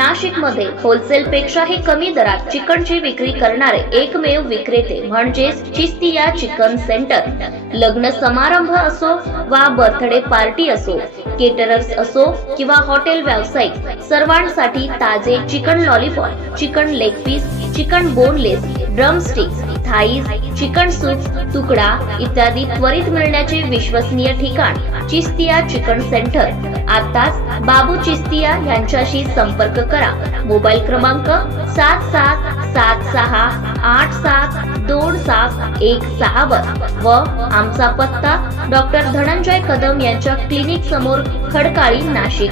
नाशिकमध्ये होलसेल पेक्षा हे कमी दरात चिकनची विक्री करणारे एकमेव विक्रेते म्हणजेच चिस्तिया चिकन सेंटर। लग्न समारंभ असो वा बर्थडे पार्टी असो, केटरर्स असो किंवा हॉटेल व्यावसायिक, सर्वांसाठी ताजे chicken lollipop, chicken leg piece, chicken boneless, drumsticks, thighs, chicken soup, तुकडा इत्यादी त्वरित मिळण्याचे विश्वसनीय ठिकाण चिस्तिया चिकन सेंटर। आताच बाबू चिस्तिया यांच्याशी संपर्क करा। मोबाईल क्रमांक 7776872716 वर व आमचा पत्ता डॉक्टर धनंजय कदम यांच्या क्लिनिक समोर खडकाळी, नाशिक।